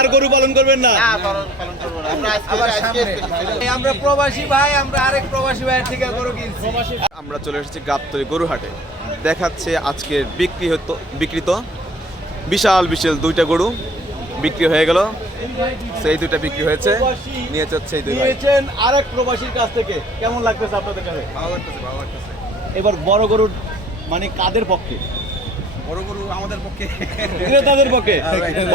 আর গরু পালন করবেন না? না পালন পালন করব না। আমরা আজকে আজকে প্রবাসী ভাই আমরা আরেক প্রবাসী ভাইয়ের থেকে গরু কিনছি। আমরা চলে এসেছি গাবতলি গরু হাটে দেখাচ্ছে আজকের বিক্রি হতো বিক্রিত বিশাল বিশাল দুইটা গরু বিক্রি হয়ে গেল। সেই দুইটা বিক্রি হয়েছে। নিয়ে যাচ্ছে এই দুই নিয়েছেন আরেক প্রবাসীর কাছ থেকে। কেমন লাগতেছে আপনাদের কাছে? ভালো লাগতেছে ভালো লাগতেছে। এবার বড় গরুর মানে কাদের পক্ষে? বড় গরু আমাদের পক্ষে। ক্রেতাদের পক্ষে?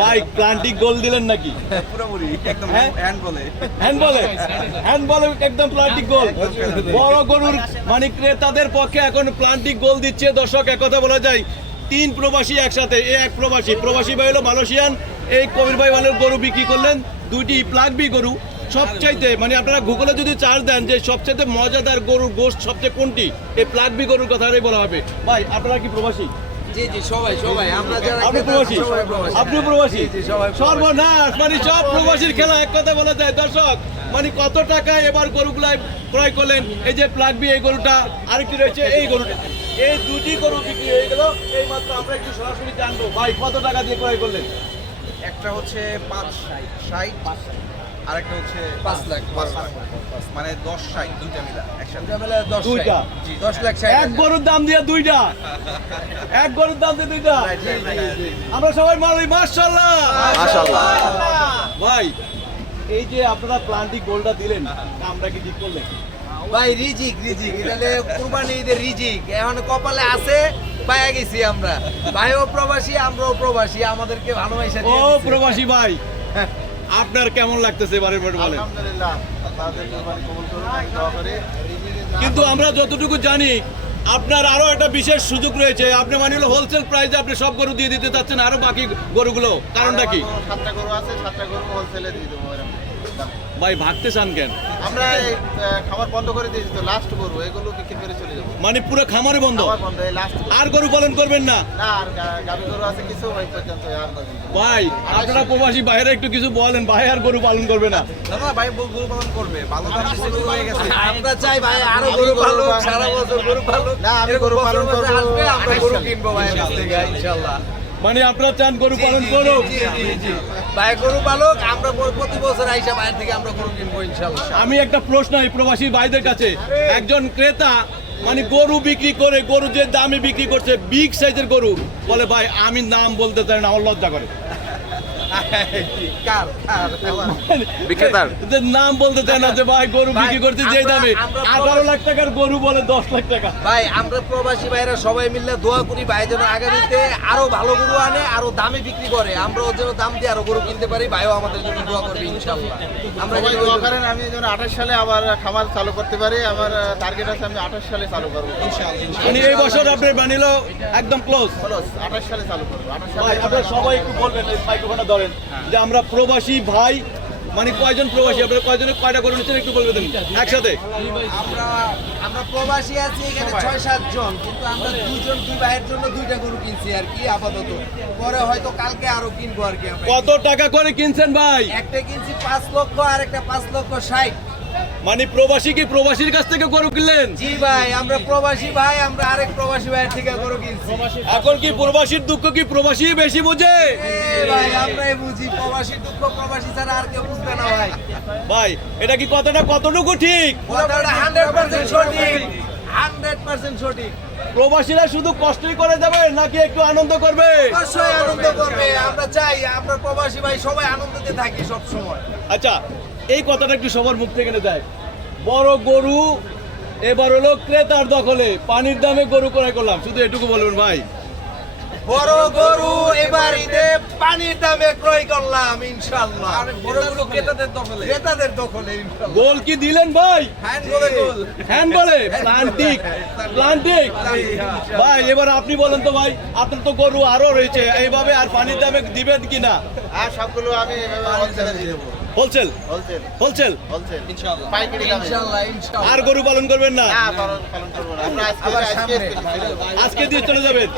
ভাই। প্লান্টিক গোল দিলেন নাকি? পুরোপুরি একদম হ্যাঁ? হ্যান্ড বলে। হ্যান্ড বলে? হ্যান্ড বলে একদম প্লান্টিক গোল বড় গরুর মানে ক্রেতাদের পক্ষে এখন প্লান্টিক গোল দিচ্ছে। দর্শক এক কথা বলা যায় তিন প্রবাসী একসাথে। এ এক প্রবাসী। প্রবাসী ভাই হলো মালয়েশিয়ান। এই কবির ভাই ভালো গরু বিক্রি করলেন। দুইটি প্লাগবি গরু। সবচাইতে মানে আপনারা গুগলে যদি চার্জ দেন যে সবচাইতে মজাদার গরুর গোষ্ঠ সবচেয়ে কোনটি এই প্লাগবি গরুর কথাটাই বলা হবে। ভাই আপনারা কি প্রবাসী? জি জি সবাই সবাই আমরা যারা আপনি প্রবাসী? আপনি প্রবাসী? সর্বনাশ মানে সব প্রবাসীর খেলা এক কথা বলা যায় দর্শক। মানে কত টাকা এবার গরুগুলাই ক্রয় করলেন? এই যে প্লাগবি এই গরুটা আরেকটি রয়েছে? এই গরুটা। এই দুটি গরু বিক্রি হয়ে গেল। এই মাত্র আমরা একটু সরাসরি জানব ভাই কত টাকা দিয়ে ক্রয় করলেন? একটা হচ্ছে পাঁচ ষাট আর একটা হচ্ছে পাঁচ লাখ পাঁচ লাখ। মানে দশ ষাট দুইটা মিলা একসাথে। বেলা দশ দুইটা। দশ লাখ ষাট এক। গরুর দাম দিয়ে দুইটা? এক গরুর দাম দিয়ে দুইটা? আমরা সবাই মারি মার্শাল্লাহ। ভাই এই যে আপনারা প্লান্টিক গোলটা দিলেন আমরা কি ঠিক করলেন? ভাই রিজিক রিজিক। এখানে কুরবানি ঈদের রিজিক। এখন কপালে আছে পায়া গেছি আমরা। ভাইও প্রবাসী আমরাও প্রবাসী। আমাদেরকে ভালোবাসা ও। প্রবাসী ভাই। আপনার কেমন লাগতেছে এবারের বারে বলেন? আলহামদুলিল্লাহ কিন্তু আমরা যতটুকু জানি আপনার আরও একটা বিশেষ সুযোগ রয়েছে। আপনি মানে হলো হোলসেল প্রাইসে আপনি সব গরু দিয়ে দিতে চাচ্ছেন আরও বাকি গরুগুলো। কারণটা কি? সাতটা গরু আছে সাতটা গরু হোলসেলে দিয়ে দেবো। ভাই ভাগতে চান কেন? আমরা খাবার বন্ধ করে দিয়েছি তো লাস্ট গরু এগুলো বিক্রি করে চলে যাব? মানে পুরো খামারে বন্ধ? বন্ধ এই লাস্ট আর গরু পালন করবেন না? না আর গা- গাভী গরু আছে কিছু ওই পর্যন্ত আর ভাই আপনারা প্রবাসী বাইরে একটু কিছু বলেন ভাই আর গরু পালন করবে না। না না ভাই গরু পালন করবে ভালো দাম গরু হয়ে গেছে। আমরা চাই ভাই আরও গরু পালন- সারা বছর গরু পালুক। না, আমি গরু পালন করব। আমরা গরু কিনবো থেকে ইনশাআল্লাহ মানে আপনারা চান গরু পালন করুক। ভাই গরু পালক আমরা প্রতি বছর আইসা বাইরে থেকে আমরা গরু কিনবো ইনশাআল্লাহ। আমি একটা প্রশ্ন এই প্রবাসী ভাইদের কাছে। একজন ক্রেতা মানে গরু বিক্রি করে গরু যে দামে বিক্রি করছে বিগ সাইজের গরু বলে ভাই আমি নাম বলতে চাই না আমার লজ্জা কার। বিক্রেতার? নাম বলতে চায় না যে ভাই গরু বিক্রি করছে যে আমরা- দামে আঠারো লাখ টাকার গরু বলে দশ লাখ টাকা। ভাই আমরা প্রবাসী ভাইরা সবাই মিলে দোয়া করি ভাই যেন আগামীতে আরও ভালো গরু আনে আরও দামে বিক্রি করে। আমরা ওর জন্য দাম দিয়ে আরও গরু কিনতে পারি ভাইও আমাদের জন্য দোয়া করবে ইনশাআল্লাহ। আমরা সবাই দোয়া করেন আমি যেন আঠাশ সালে আবার খামার চালু করতে পারি আমার টার্গেট আছে আমি আঠাশ সালে চালু করব। মানে এই বছর আপনি বানিলো একদম ক্লোজ আঠাশ সালে চালু করব আঠাশ সালে আপনারা সবাই একটু বলবেন এই মাইক্রোফোনটা ধরেন যে আমরা প্রবাসী ভাই মানে কয়জন প্রবাসী? আপনারা কয়জনের কয়টা করে নিচ্ছেন একটু বলবেন একসাথে? আমরা আমরা প্রবাসী আছি এখানে ছয় সাত জন কিন্তু আমরা দুজন দুই ভাইয়ের জন্য দুইটা গরু কিনছি আর কি আপাতত। পরে হয়তো কালকে আরও কিনবো আর কি কত টাকা করে কিনছেন ভাই? একটা কিনছি পাঁচ লক্ষ আর একটা পাঁচ লক্ষ ষাট। মানে প্রবাসী কি প্রবাসীর কাছ থেকে গরু কিনলেন? জি ভাই আমরা প্রবাসী ভাই আমরা আরেক প্রবাসী ভাইয়ের থেকে গরু কিনছি। এখন কি প্রবাসীর দুঃখ কি প্রবাসী বেশি বোঝে? ভাই আমরাই বুঝি প্রবাসী দুঃখ প্রবাসী ছাড়া আর কেউ বুঝবে না ভাই। ভাই এটা কি কথাটা কতটুকু ঠিক? কথাটা হান্ড্রেড পার্সেন্ট সঠিক হান্ড্রেড পার্সেন্ট সঠিক। প্রবাসীরা শুধু কষ্টই করে যাবে নাকি একটু আনন্দ করবে? অবশ্যই আনন্দ করবে আমরা চাই আমরা প্রবাসী ভাই সবাই আনন্দতে থাকি সব সময় আচ্ছা এই কথাটা একটু সবার মুখ থেকে দেয় বড় গরু এবার হলো ক্রেতার দখলে। পানির দামে গরু ক্রয় করলাম। শুধু এটুকু বলবেন ভাই। বড় গরু এবার ঈদে পানির দামে ক্রয় করলাম ইনশাআল্লাহ। আর ক্রেতাদের দখলে। ক্রেতাদের দখলে ইনশাআল্লাহ। গোল কি দিলেন ভাই? হ্যান্ড বলে গোল। হ্যান্ড বলে? প্লান্টিক। প্লান্টিক? ভাই এবার আপনি বলেন তো ভাই আপনার তো গরু আরও রয়েছে। এইভাবে আর পানির দামে দিবেন কিনা? আর সবগুলো আমি হোলসেলে দিয়ে দেবো। হোলসেল? হোলসেল। আর গরু পালন করবেন না? না পালন পালন করব না। আমরা আজকে দিয়ে চলে যাবেন।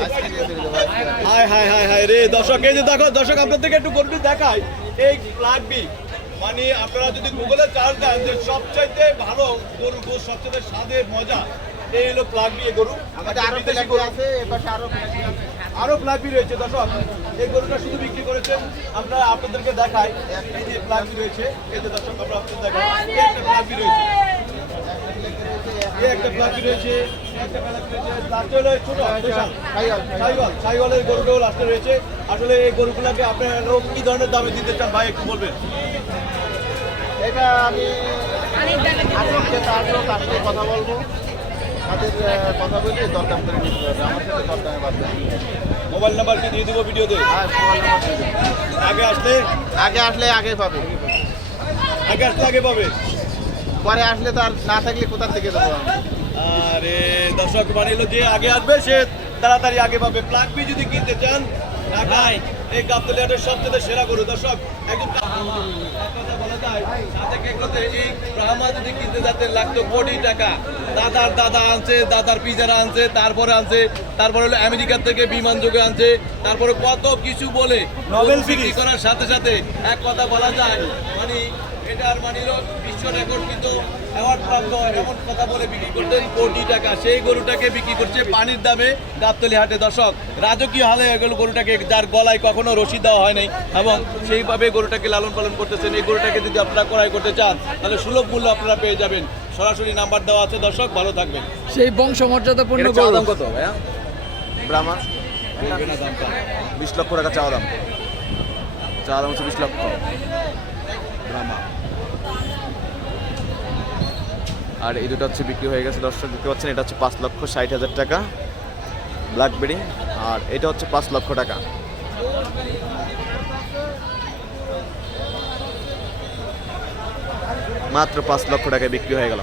হাই হাই হাই হাই রে দর্শক এই যে দেখো দর্শক আপনার থেকে একটু গরু দেখাই। এই লাগবি। মানে আপনারা যদি গুগলে চার্জ দেন যে সবচাইতে ভালো গরু সবচাইতে স্বাদের মজা। এই হলো প্লাগবি গরু। বিদেশি ফ্ল্যাগবি আছে এপাশে আরও আরও রয়েছে দর্শক। এই গরুটা শুধু বিক্রি করেছেন। আমরা আপনাদেরকে দেখাই এই যে ফ্লাগবি রয়েছে। এই যে দর্শক আমরা আপনাদের দেখাই। এই একটা ফ্লাগবি রয়েছে। এই একটা রয়েছে একটা রয়েছে। লাস্টে হলো এই ছোট দেশাল সাইওয়াল। সাইওয়াল। সাইওয়ালের গরুটাও লাস্টে রয়েছে। আসলে এই গরুগুলোকে আপনারা আরও কি ধরনের দামে দিতে চান? ভাই একটু বলবেন। এটা আমি তার কথা বলব। তাদের কথা বলে দরদাম করে নিতে পারবে আমার সাথে দরদামে বাদ মোবাইল নাম্বার কি দিয়ে দিব ভিডিওতে। হ্যাঁ। আগে আসলে? আগে আসলে আগে পাবে। আগে আসলে আগে পাবে? পরে আসলে তো আর না থাকলে কোথা থেকে দেবো আরে দর্শক হলো যে আগে আসবে সে তাড়াতাড়ি আগে পাবে। প্লাগ বি যদি কিনতে চান ঢাকায় এই গাবতলিয়াটের সবচেয়ে সেরা গরু। দর্শক একদম এক কথা বলা যায়, সাথে কেকলোতে এই ব্রাহ্মা যদি কিনতে যাতে লাগতো কোটি টাকা। দাদার দাদা আনছে দাদার পিজারা আনছে তারপরে আনছে তারপরে হলো আমেরিকা থেকে বিমান যোগে আনছে তারপরে কত কিছু বলে নোবেল বিক্রি করার সাথে সাথে এক কথা বলা যায় মানে এটার মানে হলো বিশ্ব রেকর্ড কিন্তু অ্যাওয়ার্ড প্রাপ্ত এমন কথা বলে বিক্রি করতেন কোটি টাকা। সেই গরুটাকে বিক্রি করছে পানির দামে গাবতলি হাটে। দর্শক রাজকীয় হালে এগুলো গরুটাকে যার গলায় কখনো রশি দেওয়া হয় নাই এবং সেইভাবে গরুটাকে লালন পালন করতেছেন। এই গরুটাকে যদি আপনারা ক্রয় করতে চান তাহলে সুলভ মূল্য আপনারা পেয়ে যাবেন। সরাসরি নাম্বার দেওয়া আছে দর্শক ভালো থাকবেন। সেই বংশমর্যাদাপূর্ণ গরু দাম কত ভাইয়া ব্রাহ্মা? না দামটা বিশ লক্ষ টাকা চাওয়া দাম। চাওয়া দাম হচ্ছে বিশ লক্ষ। ব্রাহ্মা? আর এই দুটো হচ্ছে বিক্রি হয়ে গেছে দর্শক দেখতে পাচ্ছেন এটা হচ্ছে পাঁচ লক্ষ ষাট হাজার টাকা। ব্ল্যাকবেরি আর এটা হচ্ছে পাঁচ লক্ষ টাকা। মাত্র পাঁচ লক্ষ টাকায় বিক্রি হয়ে গেল।